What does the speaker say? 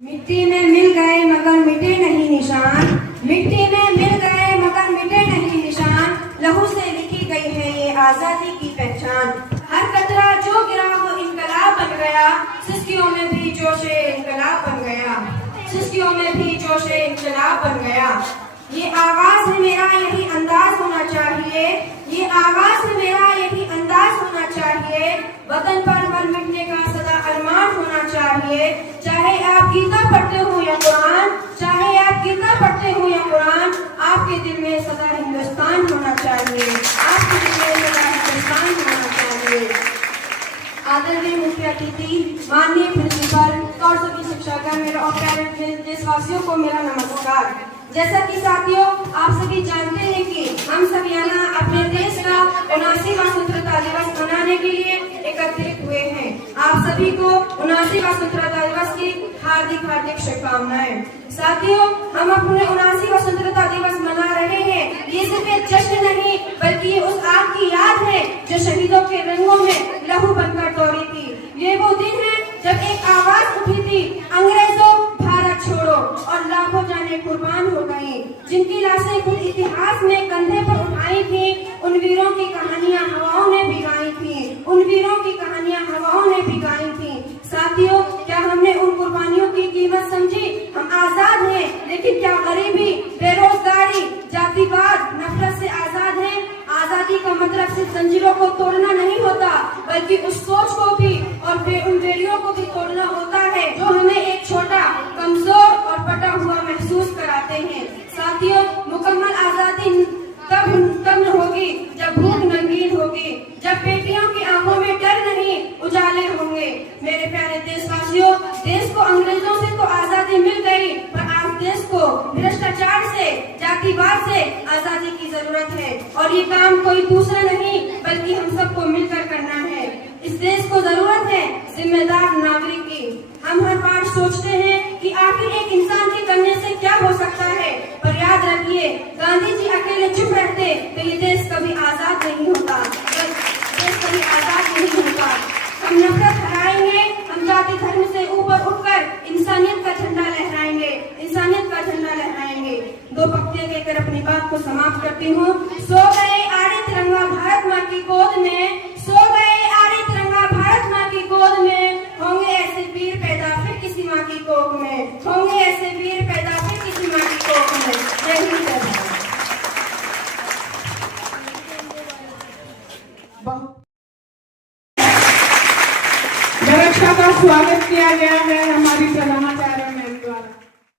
मिट्टी में मिल गए मगर मिटे नहीं निशान, मिट्टी में मिल गए मगर मिटे नहीं निशान, लहू से लिखी गई है ये आजादी की पहचान। हर कतरा जो गिरा वो इनकलाब बन गया, सिस्कियों में भी जोशे इनकलाब बन गया, सिस्कियों में भी जोशे इनकलाब बन गया। ये आवाज है मेरा यही अंदाज होना चाहिए, ये आवाज है मेरा यही अंदाज होना चाहिए, वतन पर मर मिटने का सदा अरमान होना चाहिए। चाहे आप गीता पढ़ते हो या कुरान, चाहे आप गीता पढ़ते हो या कुरान, आपके दिल में सदा हिंदुस्तान होना चाहिए, आपके दिल में सदा हिंदुस्तान होना चाहिए। आदरणीय मुख्य अतिथि, माननीय प्रिंसिपल और सभी शिक्षागण और प्यारे देशवासियों को मेरा नमस्कार। जैसा कि साथियों आप सभी जानते हैं कि हम सब यहाँ अपने देश का 79वां स्वतंत्रता दिवस मनाने के लिए एकत्रित हुए हैं। आप सभी को 79वां स्वतंत्रता दिवस की हार्दिक हार्दिक शुभकामनाएं। साथियों हम अपने 79वां स्वतंत्रता दिवस मना रहे हैं, ये सिर्फ एक जश्न नहीं बल्कि ये उस आग की याद है जो शहीदों के रंगों में लहू बनकर दौड़ी थी। ये वो दिन है जब एक आवाज उठी थी, अंग्रेजों भारत छोड़ो, और लाखों जाने कुर्बान हो गई, जिनकी लाशें खुद इतिहास में कंधे पर उठाई थी। उन वीरों की कहानियां हवाओं ने भिगाई थी, उन वीरों की कहानियां हवाओं ने भिगाई थी। साथियों क्या हमने उन कुर्बानियों की कीमत समझी? हम आजाद हैं, लेकिन क्या गरीबी, बेरोजगारी, जातिवाद, नफरत से आजाद हैं? आजादी का मतलब सिर्फ जंजीरों को तोड़ना नहीं होता, बल्कि उस सोच को भी और उन बेड़ियों को भी तोड़ना होता है जो हमें एक छोटा, कमजोर और बटा हुआ महसूस कराते हैं। साथियों मुकम्मल आजादी तब होगी जब भूख नंगीन होगी, जब बेटियों की आंखों में डर नहीं उजाले होंगे। मेरे प्यारे देशवासियों, देश को अंग्रेजों से तो आजादी मिल गई, पर आज देश को भ्रष्टाचार से, जातिवाद से आजादी की जरूरत है, और ये काम कोई दूसरा नहीं बल्कि हम सबको मिलकर करना है। इस देश को जरूरत है जिम्मेदार नागरिक की। हम हर बार सोचते हैं कि आखिर एक इंसान के करने से क्या हो सकता है, पर याद रखिए गांधी जी अकेले चुप रहते तो ये देश कभी आजाद नहीं होता, देश कभी आजाद नहीं होता। हम नफरत हराएंगे, हम जाति धर्म से ऊपर उठकर इंसानियत का झंडा लहराएंगे, इंसानियत का झंडा लहराएंगे। दो पंक्तियां कहकर अपनी बात को समाप्त करती हूँ। सो गए आड़े तिरंगा भारत माँ की गोद में, सो गए आड़े तिरंगा भारत माँ की गोद में, होंगे ऐसे वीर पैदा फिर किसी माँ की कोख में।